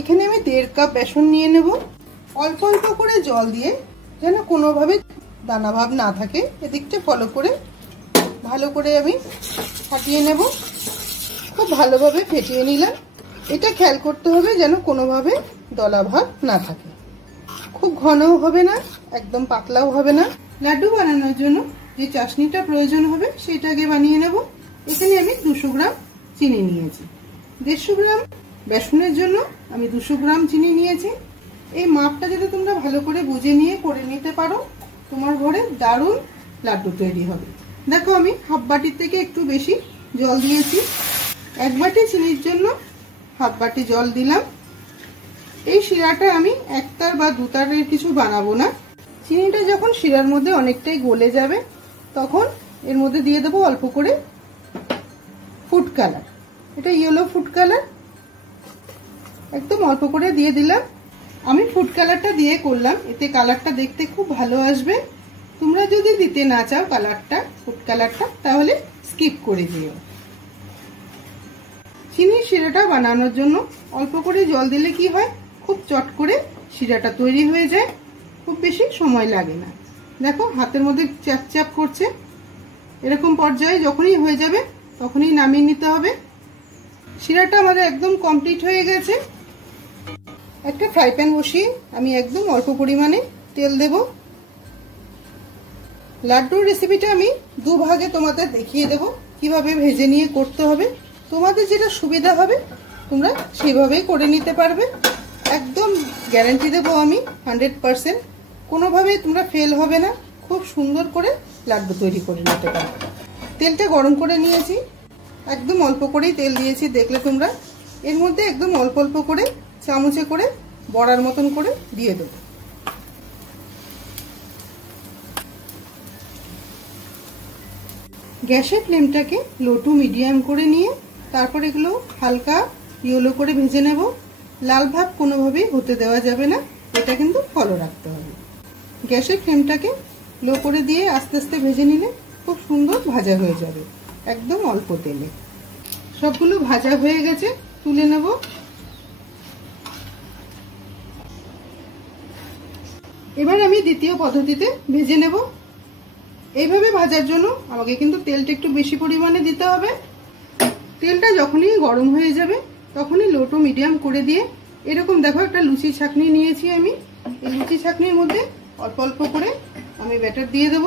এখানে আমি 1.5 কাপ বেসন নিয়ে নেব। অল্প অল্প করে জল দিয়ে যেন কোনোভাবে দানা ভাব না থাকে এদিকটা ফলো করে ভালো করে আমি ফাটিয়ে নেব। খুব ভালোভাবে ফেটিয়ে নিলাম। এটা খেয়াল করতে হবে যেন কোনোভাবে দলা ভাব না থাকে। খুব ঘনও হবে না, একদম পাতলাও হবে না। লাড্ডু বানানোর জন্য যে চাশনিটা প্রয়োজন হবে সেটা আগে বানিয়ে নেব। এখানে আমি 200 গ্রাম চিনি নিয়েছি। 150 গ্রাম বেসনের জন্য আমি 200 গ্রাম চিনি নিয়েছি। এই মাপটা যদি তোমরা ভালো করে বুঝে নিয়ে করে নিতে পারো তোমার ঘরে দারুণ লাড্ডু তৈরি হবে। দেখো আমি হাফ বাটির থেকে একটু বেশি জল দিয়েছি। 1 বাটি চিনির জন্য হাফ বাটি জল দিলাম। এই শিরাটা আমি 1 তার বা 2 তারের কিছু বানাবো না। চিনিটা যখন শিরার মধ্যে অনেকটাই গলে যাবে তখন এর মধ্যে দিয়ে দেবো অল্প করে ফুড কালার। এটা ইয়েলো ফুড কালার, একদম অল্প করে দিয়ে দিলাম। আমি ফুড কালারটা দিয়ে করলাম, এতে কালারটা দেখতে খুব ভালো আসবে। তোমরা যদি দিতে না চাও কালারটা, ফুড কালারটা, তাহলে স্কিপ করে দিও। চিনির শিরাটা বানানোর জন্য অল্প করে জল দিলে কি হয়, খুব চট করে শিরাটা তৈরি হয়ে যায়, খুব বেশি সময় লাগে না। দেখো হাতের মধ্যে চ্যাপ চ্যাপ করছে। এরকম পর্যায়ে যখনই হয়ে যাবে তখনই নামিয়ে নিতে হবে। শিরাটা আমাদের একদম কমপ্লিট হয়ে গেছে। একটা ফ্রাই প্যান বসিয়ে আমি একদম অল্প পরিমাণে তেল দেব। লাড্ডুর রেসিপিটা আমি 2 ভাগে তোমাদের দেখিয়ে দেব কিভাবে ভেজে নিয়ে করতে হবে। তোমাদের যেটা সুবিধা হবে তোমরা সেভাবেই করে নিতে পারবে। একদম গ্যারান্টি দেবো আমি 100%। কোনোভাবেই তোমরা ফেল হবে না, খুব সুন্দর করে লাড্ডু তৈরি করে নিতে পারবে। তেলটা গরম করে নিয়েছি, একদম অল্প করেই তেল দিয়েছি, দেখলে তোমরা। এর মধ্যে একদম অল্প অল্প করে চামচে করে বড়ার মতন করে দিয়ে দেবো। গ্যাসের ফ্লেমটাকে লো টু মিডিয়াম করে নিয়ে তারপর এগুলো হালকা ইয়েলো করে ভেজে নেব। লাল ভাব কোনোভাবেই হতে দেওয়া যাবে না, এটা কিন্তু ফলো রাখতে হবে। গ্যাসের ফ্লেমটাকে লো করে দিয়ে আস্তে আস্তে ভেজে নিলে খুব সুন্দর ভাজা হয়ে যাবে, একদম অল্প তেলে। সবগুলো ভাজা হয়ে গেছে, তুলে নেব। এবার আমি দ্বিতীয় পদ্ধতিতে ভেজে নেব। এইভাবে ভাজার জন্য আমাকে কিন্তু তেলটা একটু বেশি পরিমাণে দিতে হবে। তেলটা যখনই গরম হয়ে যাবে তখনই লো টু মিডিয়াম করে দিয়ে এরকম দেখো একটা লুচি ছাঁকনি নিয়েছি আমি। এই লুচি ছাঁকনির মধ্যে অল্প অল্প করে আমি ব্যাটার দিয়ে দেব।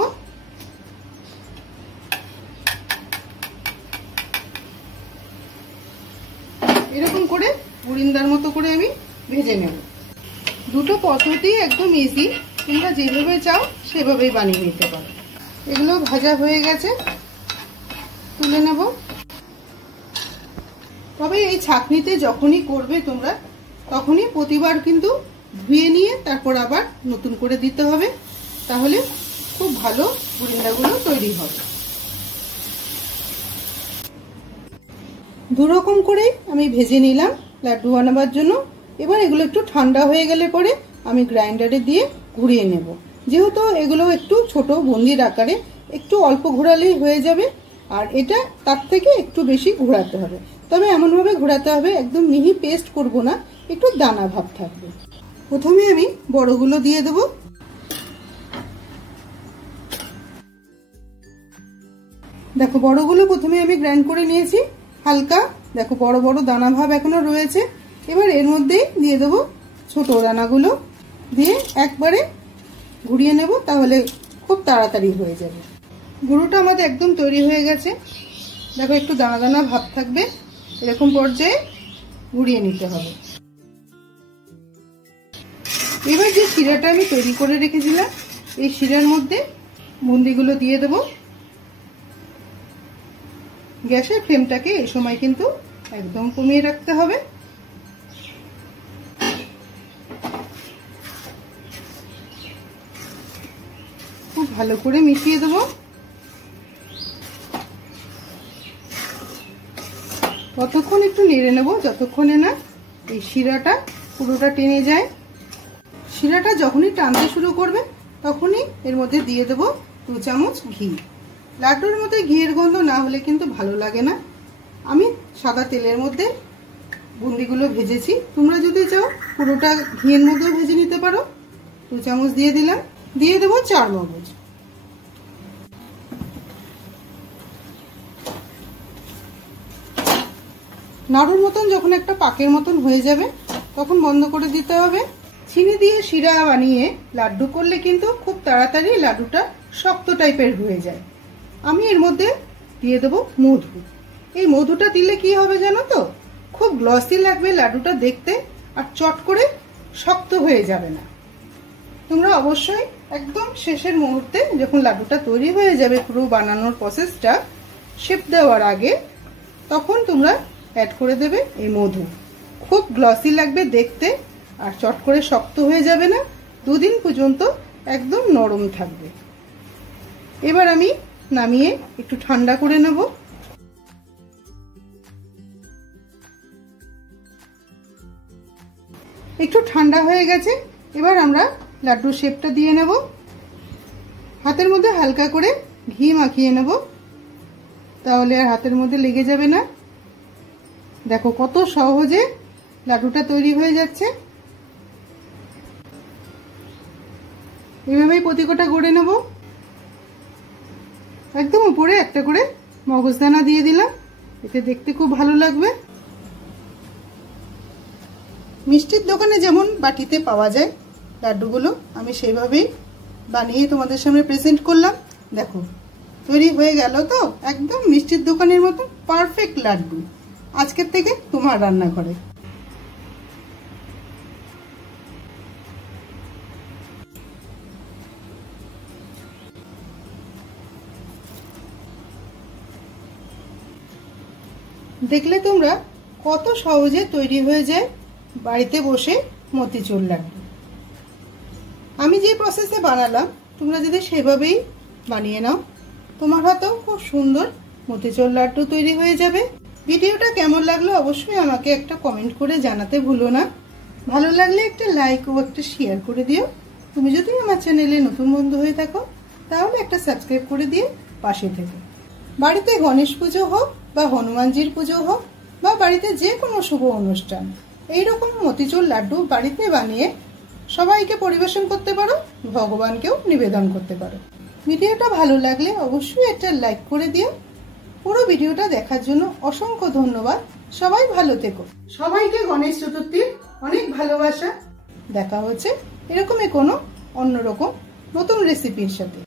এরকম করে বুরিন্দার মতো করে আমি ভেজে নেব। দুটো পদ্ধতি একদম ইজি, তোমরা যেভাবে চাও সেভাবেই বানিয়ে নিতে পারো। এগুলো ভাজা হয়ে গেছে, তুলে নেব। তবে এই ছাঁকনিতে যখনই করবে তোমরা তখনই প্রতিবার কিন্তু ধুয়ে নিয়ে তারপর আবার নতুন করে দিতে হবে, তাহলে খুব ভালো বুরিন্দাগুলো তৈরি হবে। দুরকম করেই আমি ভেজে নিলাম লাড্ডু বানাবার জন্য। এবার এগুলো একটু ঠান্ডা হয়ে গেলে পরে আমি গ্রাইন্ডারে দিয়ে ঘুরিয়ে নেব। যেহেতু এগুলো একটু ছোট বুন্দির আকারে, একটু অল্প ঘোরালেই হয়ে যাবে। আর এটা তার থেকে একটু বেশি ঘোরাতে হবে, তবে এমনভাবে ঘোরাতে হবে একদম মিহি পেস্ট করব না, একটু দানা ভাব থাকবে। প্রথমে আমি বড়গুলো দিয়ে দেব। দেখো বড়গুলো প্রথমে আমি গ্রাইন্ড করে নিয়েছি হালকা। দেখো বড় বড় দানা ভাব এখনো রয়েছে। এবার এর মধ্যেই দিয়ে দেবো ছোট দানাগুলো, দিয়ে একবারে ঘুরিয়ে নেব, তাহলে খুব তাড়াতাড়ি হয়ে যাবে। গুঁড়োটা আমাদের একদম তৈরি হয়ে গেছে। দেখো একটু দানা দানা ভাব থাকবে, এরকম পর্যায়ে ঘুরিয়ে নিতে হবে। এবার যে শিরাটা আমি তৈরি করে রেখেছিলাম এই শিরার মধ্যে বুন্দিগুলো দিয়ে দেব। গ্যাসের ফ্লেমটাকে এই সময় কিন্তু একদম কমিয়ে রাখতে হবে। খুব ভালো করে মিশিয়ে দেব। ততক্ষণ একটু নেড়ে নেব যতক্ষণে না এই শিরাটা পুরোটা টেনে যায়। শিরাটা যখনই টানতে শুরু করবে তখনই এর মধ্যে দিয়ে দেব 2 চামচ ঘি। লাড্ডুর মধ্যে ঘিয়ের গন্ধ না হলে কিন্তু ভালো লাগে না। আমি সাদা তেলের মধ্যে বুন্দিগুলো ভেজেছি। তোমরা যদি চাও পুরোটা ঘিয়ের মধ্যেও ভেজে নিতে পারো। 2 চামচ দিয়ে দিলাম। দিয়ে দেবো 4 মগজ। নাড়ুর মতন যখন একটা পাকের মতন হয়ে যাবে তখন বন্ধ করে দিতে হবে। চিনি দিয়ে শিরা বানিয়ে লাড্ডু করলে কিন্তু খুব তাড়াতাড়ি লাড্ডুটা শক্ত টাইপের হয়ে যায়। আমি এর মধ্যে দিয়ে দেবো মধু। এই মধুটা দিলে কি হবে জানো তো, খুব গ্লসি লাগবে লাড্ডুটা দেখতে, আর চট করে শক্ত হয়ে যাবে না। তোমরা অবশ্যই একদম শেষের মুহূর্তে যখন লাড্ডুটা তৈরি হয়ে যাবে, পুরো বানানোর প্রসেসটা শেপ দেওয়ার আগে, তখন তোমরা অ্যাড করে দেবে এই মধু। খুব গ্লসি লাগবে দেখতে, আর চট করে শক্ত হয়ে যাবে না। 2 দিন পর্যন্ত একদম নরম থাকবে। এবার আমি নামিয়ে একটু ঠান্ডা করে নেব। একটু ঠান্ডা হয়ে গেছে। এবার আমরা লাড্ডুর শেপটা দিয়ে নেব। হাতের মধ্যে হালকা করে ঘি মাখিয়ে নেব, তাহলে আর হাতের মধ্যে লেগে যাবে না। দেখো কত সহজে লাড্ডুটা তৈরি হয়ে যাচ্ছে। এভাবেই প্রতিকটা গড়ে নেব। একদম উপরে একটা করে মগজদানা দিয়ে দিলাম, এতে দেখতে খুব ভালো লাগবে। মিষ্টির দোকানে যেমন বাটিতে পাওয়া যায় লাড্ডুগুলো, আমি সেইভাবেই বানিয়ে তোমাদের সামনে প্রেজেন্ট করলাম। দেখো তৈরি হয়ে গেল তো একদম মিষ্টির দোকানের মতো পারফেক্ট লাড্ডু আজকের থেকে তোমার রান্নাঘরে। দেখলে তোমরা কত সহজে তৈরি হয়ে যায় বাড়িতে বসে মতিচুর লাড্ডু। আমি যে প্রসেসে বানালাম তোমরা যদি সেভাবেই বানিয়ে নাও, তোমার হাতেও খুব সুন্দর মতিচুর লাড্ডু তৈরি হয়ে যাবে। ভিডিওটা কেমন লাগলো অবশ্যই আমাকে একটা কমেন্ট করে জানাতে ভুলো না। ভালো লাগলে একটা লাইক ও একটা শেয়ার করে দিও। তুমি যদি আমার চ্যানেলে নতুন বন্ধু হয়ে থাকো তাহলে একটা সাবস্ক্রাইব করে দিয়ে পাশে থেকো। বাড়িতে গণেশ পুজো হোক বা হনুমানজির পুজো হোক বা বাড়িতে যে কোনো শুভ অনুষ্ঠান, এইরকম মতিচুর লাড্ডু বাড়িতে বানিয়ে সবাইকে পরিবেশন করতে পারো, ভগবানকেও নিবেদন করতে পারো। ভিডিওটা ভালো লাগলে অবশ্যই একটা লাইক করে দিও। পুরো ভিডিওটা দেখার জন্য অসংখ্য ধন্যবাদ। সবাই ভালো থেকো। সবাইকে গণেশ চতুর্থীর অনেক ভালোবাসা। দেখা হচ্ছে এরকমই কোনো অন্যরকম নতুন রেসিপির সাথে।